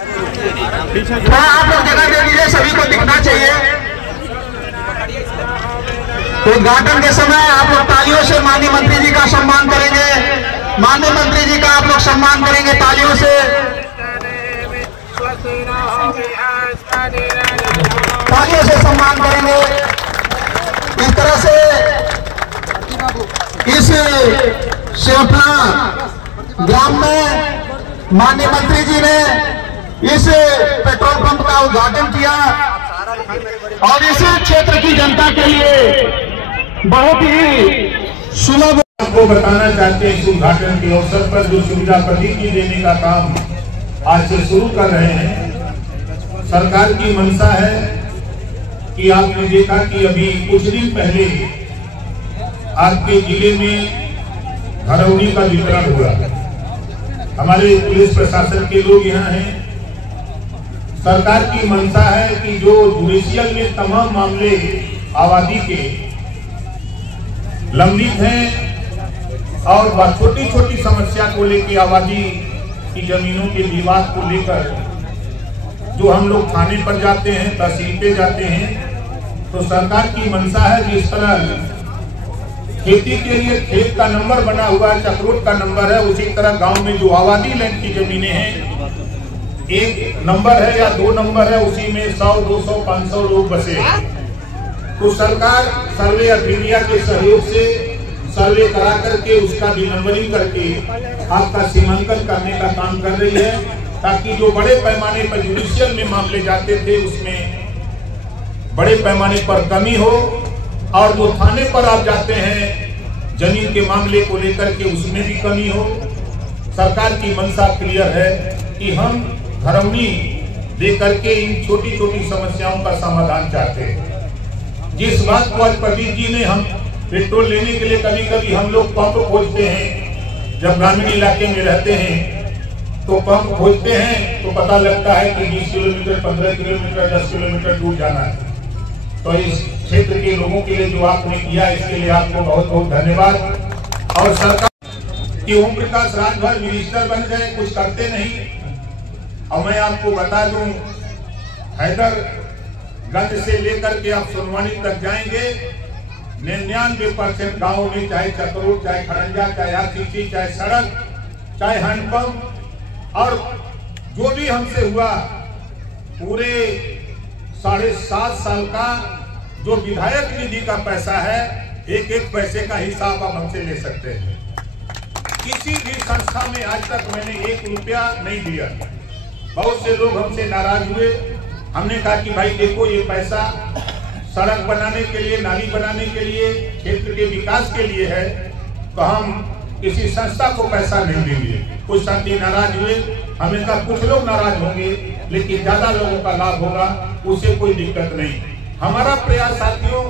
आप लोग जगह दे दीजिए, सभी को दिखना चाहिए। उद्घाटन के समय आप लोग तालियों से माननीय मंत्री जी का सम्मान करेंगे। माननीय मंत्री जी का आप लोग सम्मान करेंगे तालियों से। तालियों से सम्मान करेंगे। इस तरह से इस सेवठा ग्राम में माननीय मंत्री जी ने इस पेट्रोल पंप का उद्घाटन किया और इस क्षेत्र की जनता के लिए बहुत ही सुलभ। आपको बताना चाहते हैं इस उद्घाटन के अवसर पर जो सुविधा प्रदीप्ति देने का काम आज से शुरू कर रहे हैं। सरकार की मंशा है कि आपने देखा कि अभी कुछ दिन पहले आपके जिले में घरौनी का वितरण हुआ। हमारे पुलिस प्रशासन के लोग यहाँ हैं। सरकार की मंशा है कि जो जुडिशियल में तमाम मामले आबादी के लंबित हैं और छोटी छोटी समस्या को लेकर आबादी की जमीनों के विवाद को लेकर जो हम लोग थाने पर जाते हैं, तहसील पे जाते हैं, तो सरकार की मंशा है कि इस तरह खेती के लिए खेत का नंबर बना हुआ है, चक्रोट का नंबर है, उसी तरह गांव में जो आबादी लैंड की जमीनें हैं, एक नंबर है या 2 नंबर है, उसी में 100, 200, 500 लोग बसे। तो सरकार सर्वे अभिया के सहयोग से सर्वे करा करके उसका भी नंबरिंग करके आपका सीमांकन करने का काम कर रही है, ताकि जो बड़े पैमाने पर जुडिशियल में मामले जाते थे उसमें बड़े पैमाने पर कमी हो, और जो थाने पर आप जाते हैं जमीन के मामले को लेकर के उसमें भी कमी हो। सरकार की मंशा क्लियर है कि हम घरौनी दे करके इन छोटी छोटी समस्याओं का समाधान चाहते हैं। जिस बात को आज प्रदीप जी ने, हम पेट्रोल लेने के लिए कभी कभी हम लोग पंप खोजते हैं, जब ग्रामीण इलाके में रहते हैं तो पंप खोजते हैं तो पता लगता है कि 20 किलोमीटर, 15 किलोमीटर, 10 किलोमीटर दूर जाना है। तो इस क्षेत्र के लोगों के लिए जो आपने किया, इसके लिए आपको बहुत बहुत धन्यवाद। और सरकार की ओम प्रकाश राजभर मिनिस्टर बन गए, कुछ करते नहीं। और मैं आपको बता दूं, हैदरगंज से लेकर के आप सोनवानी तक जाएंगे, 99% गाँव में, चाहे चक्रोट, चाहे खड़ंजा, चाहे आरसीसी, चाहे सड़क, चाहे हैंडपंप, और जो भी हमसे हुआ पूरे 7.5 साल का जो विधायक निधि का पैसा है, एक एक पैसे का हिसाब आप हमसे ले सकते हैं। किसी भी संस्था में आज तक मैंने 1 रुपया नहीं दिया। बहुत से लोग हमसे नाराज हुए। हमने कहा कि भाई देखो, ये पैसा सड़क बनाने के लिए, नाली बनाने के लिए, क्षेत्र के विकास के लिए है, तो हम किसी संस्था को पैसा नहीं देंगे। कुछ साथी नाराज हुए। हमें कहा कुछ लोग नाराज होंगे लेकिन ज्यादा लोगों का लाभ होगा, उससे कोई दिक्कत नहीं। हमारा प्रयास साथियों,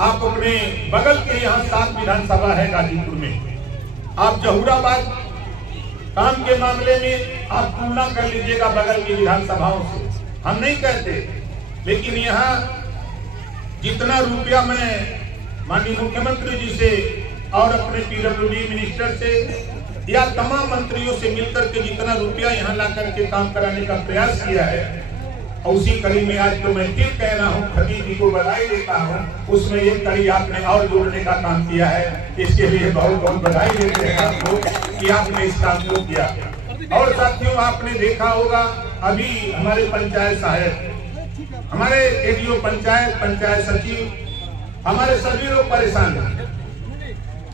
आप अपने बगल के यहाँ 7 विधानसभा है गाजीपुर में, आप जहूराबाद काम के मामले में आप तुलना कर लीजिएगा बगल की विधानसभाओं से। हम नहीं कहते, लेकिन यहाँ जितना रुपया मैं माननीय मुख्यमंत्री जी से और अपने पीडब्ल्यूडी मिनिस्टर से या तमाम मंत्रियों से मिलकर के जितना रुपया यहाँ ला करके काम कराने का प्रयास किया है, और उसी कड़ी में आज तो मैं फिर कह रहा हूँ, खतीब जी को बधाई देता हूँ। उसमें एक कड़ी आपने और जोड़ने का काम किया है, इसके लिए बहुत बहुत बधाई देते हैं आपको कि आपने इस काम को किया। और साथियों, आपने देखा होगा अभी हमारे पंचायत सहायक, हमारे एडीओ पंचायत, पंचायत सचिव, हमारे सभी लोग परेशान हैं।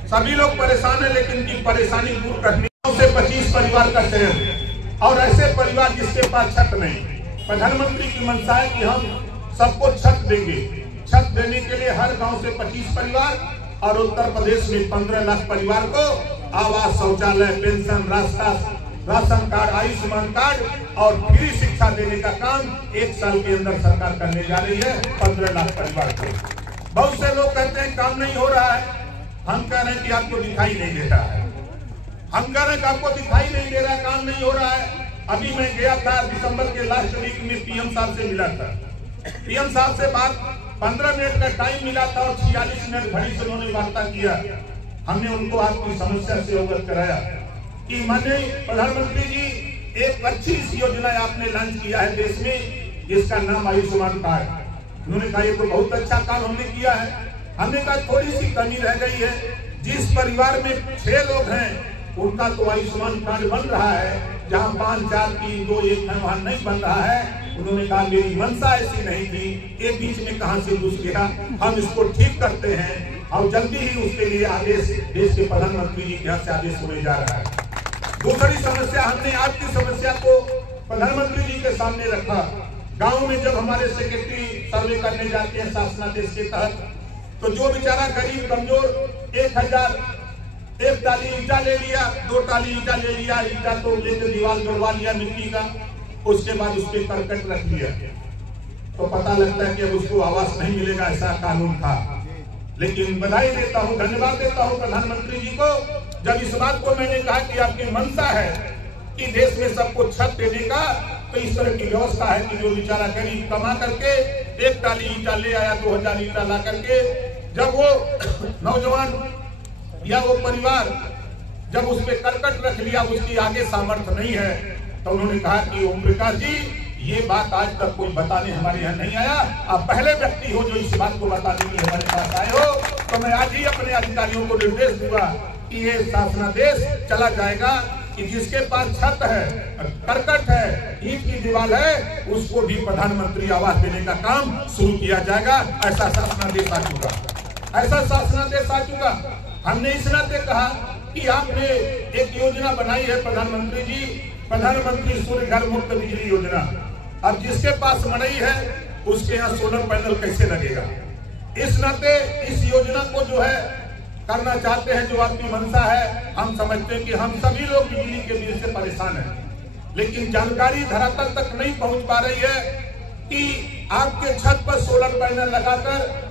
सभी लोग परेशान है, लेकिन की परेशानी दूर करने से 25 परिवार का चयन, और ऐसे परिवार जिसके पास छत नहीं। प्रधानमंत्री की मंशा है कि हम सबको छत देंगे। छत देने के लिए हर गांव से 25 परिवार और उत्तर प्रदेश में 15 लाख परिवार को आवास, शौचालय, pension, ration card, Ayushman card और फ्री शिक्षा देने का काम 1 साल के अंदर सरकार करने जा रही है 15 लाख परिवार को। बहुत से लोग कहते हैं काम नहीं हो रहा है। हम कह रहे हैं कि आपको दिखाई नहीं दे रहा है। हम कह रहे हैं कि आपको दिखाई नहीं दे रहा है, काम नहीं हो रहा है। अभी मैं गया था दिसंबर के लास्ट वीक में, पीएम साहब से मिला था। पीएम साहब से बात 15 मिनट का टाइम मिला था और 46 मिनट घड़ी से उन्होंने वार्ता किया। हमने उनको आपकी समस्या से अवगत कराया कि माननीय प्रधानमंत्री जी, एक अच्छी योजना आपने लॉन्च किया है देश में, जिसका नाम आयुष्मान कार्ड। उन्होंने कहा ये तो बहुत अच्छा काम हमने किया है। हमने कहा थोड़ी सी कमी रह गई है, जिस परिवार में 6 लोग हैं उनका तो आयुष्मान कार्ड बन रहा है, जहां 5, 4, 3, 2, 1 है वहां नहीं बन रहा है। उन्होंने कहा मेरी मंशा ऐसी नहीं थी, ये बीच में कहां से घुस गया, हम इसको ठीक करते हैं और जल्दी ही उसके लिए आदेश देश के प्रधानमंत्री जी के यहाँ से आदेश होने जा रहा है। दूसरी समस्या, हमने आपकी समस्या को प्रधानमंत्री जी के सामने रखा। गांव में जब हमारे सेक्रेटरी सर्वे करने जाते हैं शासनादेश के तहत, तो जो बेचारा गरीब कमजोर 1000 एक टाली ईटा ले लिया, 2 टाली ईटा ले लिया, ईटा तो लेकर दीवार गड़वा लिया मिट्टी का, उसके बाद उस पर करकट रख लिया, तो पता लगता है कि अब उसको आवास नहीं मिलेगा, ऐसा कानून था। लेकिन बधाई देता हूं, धन्यवाद देता हूं प्रधानमंत्री जी को, जब इस बात को मैंने कहा कि आपकी मंशा है कि देश में सबको छत देने का, तो इस तरह की व्यवस्था है कि जो बेचारा गरीब कमा करके 1 टाली ईटा ले आया, 2000 ईटा ला करके, जब वो नौजवान या वो परिवार जब उस पर करकट रख लिया, उसकी आगे सामर्थ्य नहीं है, तो उन्होंने कहा कि ओम प्रकाश जी ये बात आज तक कोई बताने हमारे यहाँ नहीं आया, आप पहले व्यक्ति हो जो इस बात को बताने के लिए हमारे पास आए हो। तो मैं आज ही अपने अधिकारियों को निर्देश दूंगा कि ये शासनादेश चला जाएगा कि जिसके पास छत है, करकट है, ईंट की दीवार है, उसको भी प्रधानमंत्री आवास देने का काम शुरू किया जाएगा। ऐसा शासनादेश आ चुका, ऐसा शासनादेश आ चुका। हमने इस नाते कहा कि आपने एक योजना बनाई है प्रधानमंत्री जी, प्रधानमंत्री सूर्य घर मुफ्त बिजली योजना। अब जिसके पास मड़ई है उसके यहाँ सोलर पैनल कैसे लगेगा? इस नाते इस योजना को जो है करना चाहते हैं, जो आपकी मंशा है, हम समझते हैं कि हम सभी लोग बिजली के बिल से परेशान हैं, लेकिन जानकारी धरातल तक नहीं पहुंच पा रही है कि आपके छत पर सोलर पैनल लगाकर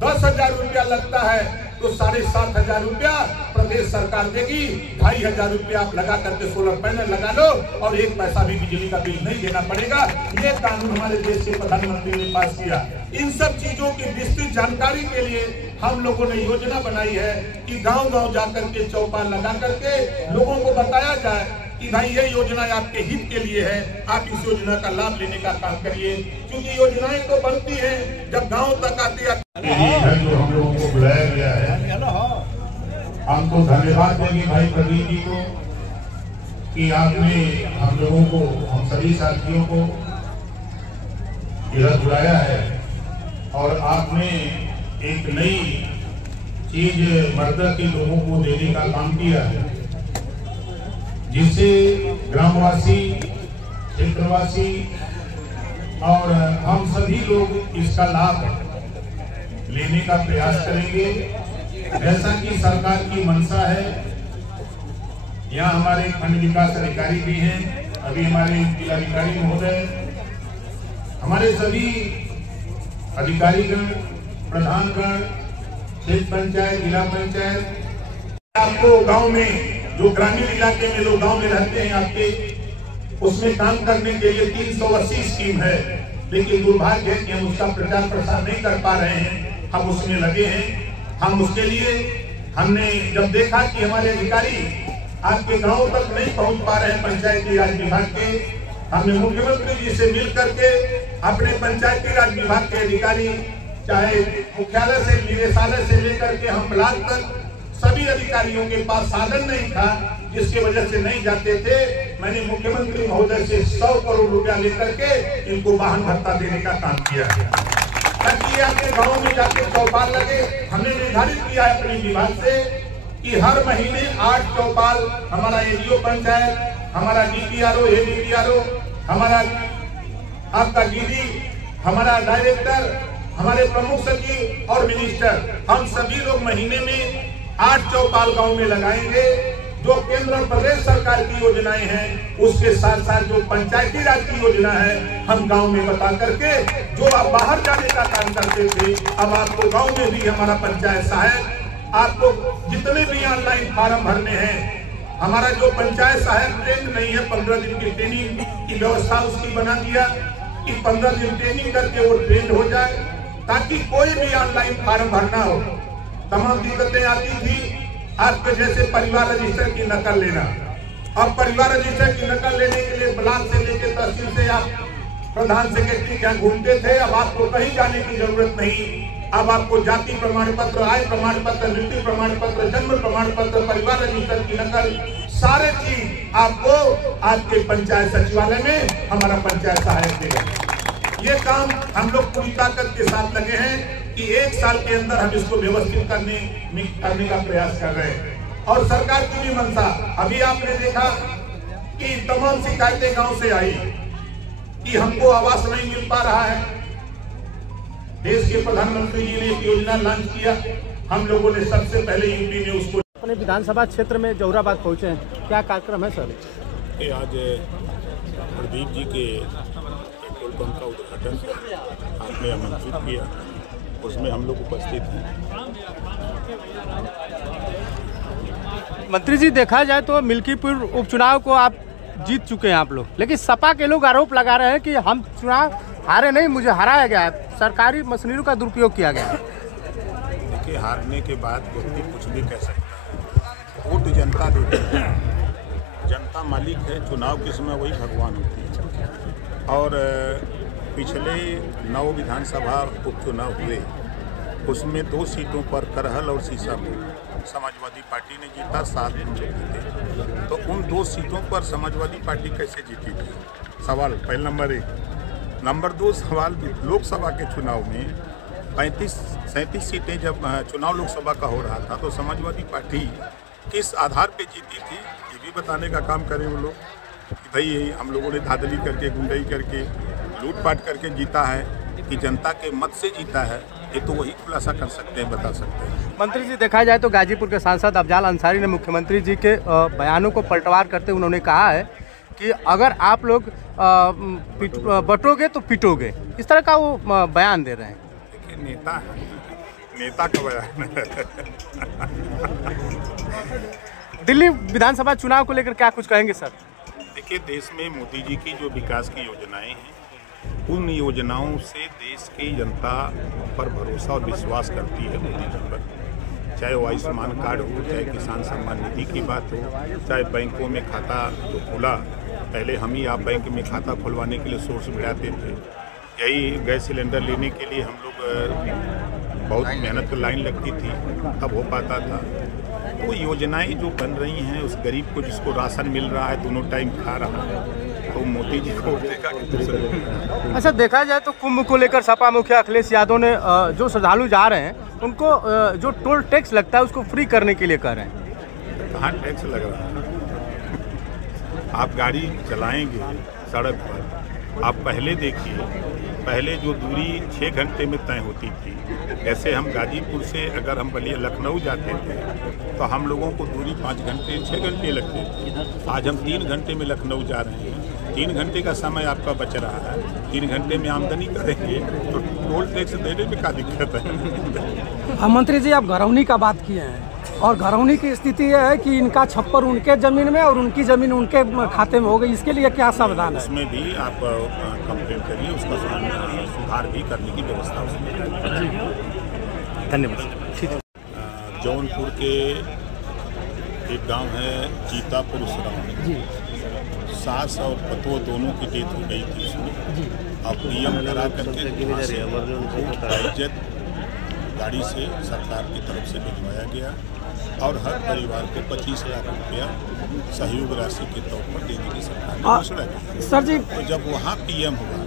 10,000 रुपया लगता है, तो 7,500 रुपया प्रदेश सरकार देगी, 2,500 रुपया आप लगा करके सोलर पैनल लगा लो और 1 पैसा भी बिजली का बिल नहीं देना पड़ेगा। ये कानून हमारे देश के प्रधानमंत्री ने पास किया। इन सब चीजों की विस्तृत जानकारी के लिए हम लोगों ने योजना बनाई है कि गांव-गांव जाकर के चौपाल लगा करके लोगों को बताया जाए कि भाई ये योजना आपके हित के लिए है, आप इस योजना का लाभ लेने का काम करिए, क्योंकि योजनाएं तो बनती हैं जब गांव तक आती है। जो हम लोगों को बुलाया गया है, हम तो धन्यवाद देंगे भाई प्रदीप जी को कि आपने हम लोगों को, हम सभी साथियों को इधर बुलाया है और आपने एक नई चीज मर्दा के लोगों को देने का काम किया है, जिससे ग्रामवासी, क्षेत्रवासी और हम सभी लोग इसका लाभ लेने का प्रयास करेंगे। जैसा कि सरकार की मंशा है, यहाँ हमारे खंड विकास अधिकारी भी हैं, अभी हमारे जिलाधिकारी महोदय, हमारे सभी अधिकारीगण, प्रधानगण, क्षेत्र पंचायत, जिला पंचायत, आपको गांव में जो ग्रामीण इलाके में लोग गांव में रहते हैं आपके, उसमें काम करने के लिए 380 स्कीम है, लेकिन दुर्भाग्य है कि हम उसका प्रचार प्रसार नहीं कर पा रहे हैं। हम उसमें लगे हैं। हम उसके लिए हमने जब देखा कि हमारे अधिकारी आपके गांव तक नहीं पहुंच पा रहे हैं पंचायती राज विभाग के, हमने मुख्यमंत्री जी से मिल करके अपने पंचायती राज विभाग के अधिकारी, चाहे मुख्यालय से, निदेशालय से लेकर के हम ब्लॉक तक, सभी अधिकारियों के पास साधन नहीं था, जिसकी वजह से नहीं जाते थे। मैंने मुख्यमंत्री महोदय से 100 करोड़ रुपया लेकर के इनको वाहन भत्ता देने का काम किया ताकि आपके गाँव में जाके चौपाल लगे। हमने निर्धारित किया है अपने विभाग से कि हर महीने 8 चौपाल हमारा एडीओ पंचायत, हमारा डीपीआरओ, एडीपीआरओ, हमारा आपका डीडी, हमारा डायरेक्टर, हमारे प्रमुख सचिव और मिनिस्टर, हम सभी लोग महीने में 8 चौपाल गांव में लगाएंगे। जो केंद्र और प्रदेश सरकार की योजनाएं हैं, उसके साथ साथ जो पंचायती राज की योजना है, हम गांव में बता करके, जो आप बाहर जाने का काम करते थे, अब आपको गांव में भी हमारा पंचायत सहायक, आपको जितने भी ऑनलाइन फॉर्म भरने हैं, हमारा जो पंचायत सहायक ट्रेंड नहीं है, 15 दिन की ट्रेनिंग की व्यवस्था उसकी बना दिया कि 15 दिन ट्रेनिंग करके वो ट्रेंड हो जाए, ताकि कोई भी ऑनलाइन फॉर्म भरना हो। तमाम दिक्कतें आती थी, आपके जैसे परिवार रजिस्टर की नकल लेना, अब परिवार रजिस्टर की नकल लेने के लिए ब्लॉक से लेकर तहसील से आप प्रधान सेक्रेटरी क्या घूमते थे, अब आपको कहीं जाने की जरूरत नहीं। अब आपको जाति प्रमाण पत्र, आय प्रमाण पत्र, मृत्यु प्रमाण पत्र, जन्म प्रमाण पत्र, परिवार रजिस्टर की नकल, सारे चीज आपको आपके पंचायत सचिवालय में हमारा पंचायत सहायक देगा। ये काम हम लोग पूरी ताकत के साथ लगे हैं कि 1 साल के अंदर हम इसको व्यवस्थित करने का प्रयास कर रहे हैं। और सरकार की भी मंशा, अभी आपने देखा कि तमाम शिकायतें गांव से आई कि हमको आवास नहीं मिल पा रहा है। देश के प्रधानमंत्री जी ने एक योजना लॉन्च किया, हम लोगों ने सबसे पहले यूपी में उसको। अपने विधानसभा क्षेत्र में जौहराबाद पहुंचे हैं, क्या कार्यक्रम है सर? आज प्रदीप जी के पेट्रोल पंप का उद्घाटन आपने आमंत्रित किया, उसमें हम लोग उपस्थित हैं। मंत्री जी, देखा जाए तो मिल्कीपुर उपचुनाव को आप जीत चुके हैं आप लोग, लेकिन सपा के लोग आरोप लगा रहे हैं कि हम चुनाव हारे नहीं, मुझे हराया गया है, सरकारी मशीनरी का दुरुपयोग किया गया है। देखिए, हारने के बाद व्यक्ति कुछ भी कह सकता है, वोट जनता देती है, जनता मालिक है, चुनाव के समय वही भगवान होती है। और पिछले 9 विधानसभा उपचुनाव हुए, उसमें 2 सीटों पर करहल और सीसापुर समाजवादी पार्टी ने जीता, 7 लोग जीते। तो उन 2 सीटों पर समाजवादी पार्टी कैसे जीती थी? सवाल पहले नंबर 1। नंबर 2 सवाल, लोकसभा के चुनाव में 35-37 सीटें जब चुनाव लोकसभा का हो रहा था तो समाजवादी पार्टी किस आधार पे जीती थी, ये भी बताने का काम करें वो लोग कि भाई हम लोगों ने धांधली करके, गुंडई करके, लूटपाट करके जीता है कि जनता के मत से जीता है, ये तो वही खुलासा कर सकते हैं, बता सकते हैं। मंत्री जी, देखा जाए तो गाजीपुर के सांसद अफजाल अंसारी ने मुख्यमंत्री जी के बयानों को पलटवार करते उन्होंने कहा है कि अगर आप लोग बटोगे तो पिटोगे, इस तरह का वो बयान दे रहे हैं। देखिए, नेता है, नेता का बयान दिल्ली विधानसभा चुनाव को लेकर क्या कुछ कहेंगे सर? देखिए, देश में मोदी जी की जो विकास की योजनाएं हैं, उन योजनाओं से देश की जनता पर भरोसा और विश्वास करती है मोदी जी पर। चाहे वो आयुष्मान कार्ड हो, चाहे किसान सम्मान निधि की बात हो, चाहे बैंकों में खाता जो खुला, पहले हम ही आप बैंक में खाता खुलवाने के लिए सोर्स बढ़ाते थे। यही गैस सिलेंडर लेने के लिए हम लोग बहुत मेहनत की लाइन लगती थी, तब हो पाता था। तो योजनाएं जो बन रही हैं, उस गरीब को जिसको राशन मिल रहा है, दोनों टाइम खा रहा है, तो मोदी जी को देखा कि दूसरे। अच्छा, देखा जाए तो कुंभ को लेकर सपा मुखिया अखिलेश यादव ने जो श्रद्धालु जा रहे हैं उनको जो टोल टैक्स लगता है उसको फ्री करने के लिए कह रहे हैं। कहाँ टैक्स लग रहा है? आप गाड़ी चलाएंगे सड़क पर, आप पहले देखिए, पहले जो दूरी 6 घंटे में तय होती थी, ऐसे हम गाजीपुर से अगर हम बलिया लखनऊ जाते थे तो हम लोगों को दूरी 5 घंटे 6 घंटे लगते थे। आज हम 3 घंटे में लखनऊ जा रहे हैं। 3 घंटे का समय आपका बच रहा है, 3 घंटे में आमदनी करेंगे तो टोल टैक्स देने में क्या दिक्कत है? मंत्री जी, आप घरौनी का बात किए हैं और घरौनी की स्थिति यह है कि इनका छप्पर उनके जमीन में और उनकी जमीन उनके खाते में हो गई, इसके लिए क्या समाधान है? उसमें भी आप कंप्लेंट करिए, उसका सुधार भी करने की व्यवस्था उसमें। धन्यवाद। जौनपुर के एक गांव है चीतापुर उसराव, सास और पतोह दोनों की डेथ हो गई थी उसमें। अब पीएम करा करके इज्जत गाड़ी से सरकार की तरफ से भिजवाया गया और हर परिवार को 25 लाख रुपया सहयोग राशि के तौर पर देने की सरकार ने घोषणा की। सर जी, तो जब वहाँ पीएम हुआ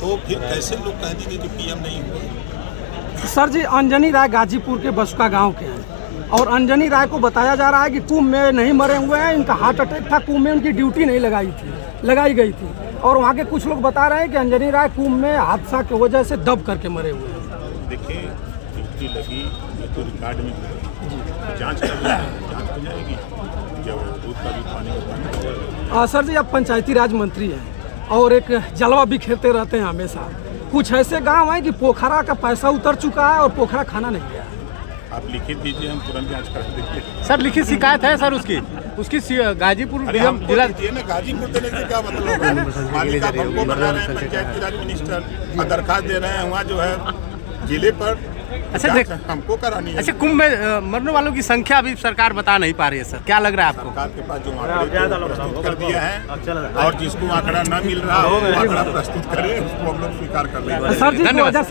तो फिर कैसे लोग कह देंगे कि पीएम नहीं हुआ? सर जी, अंजनी राय गाजीपुर के बसका गांव के हैं और अंजनी राय को बताया जा रहा है कि कुंभ में नहीं मरे हुए हैं, इनका हार्ट अटैक था, कुंभ में उनकी ड्यूटी नहीं लगाई गई थी। और वहाँ के कुछ लोग बता रहे हैं कि अंजनी राय कुंभ में हादसा की वजह से दब करके मरे हुए हैं। देखिए, ड्यूटी लगी ये तो रिकॉर्ड में जांच कर रहे हैं, जांच हो जाएगी जब दूध का भी पानी। सर जी, आप पंचायती राज मंत्री हैं और एक जलवा बिखेरते रहते हैं हमेशा। कुछ ऐसे गांव हैं कि पोखरा का पैसा उतर चुका है और पोखरा खाना नहीं गया। आप लिखित दीजिए, हम तुरंत जांच कर देंगे। सर, लिखित शिकायत है सर उसकी गाजीपुर जिला दीजिए ना, गाजीपुर देने से क्या मतलब है? मालिक आप हमको बता रहे हैं पंचायती राज मिनिस्टर, और दरखास्त दे रहे हैं वहाँ जो है जिले पर अच्छा हमको करानी है। अच्छा, कुंभ में मरने वालों की संख्या अभी सरकार बता नहीं पा रही है सर, क्या लग रहा है आपको? सरकार के पास जो आंकड़े प्रस्तुत कर दिया है और जिसको आंकड़ा न मिल रहा हो वो आंकड़ा प्रस्तुत करे, उसको हम लोग स्वीकार कर लेंगे। सर जी, धन्यवाद।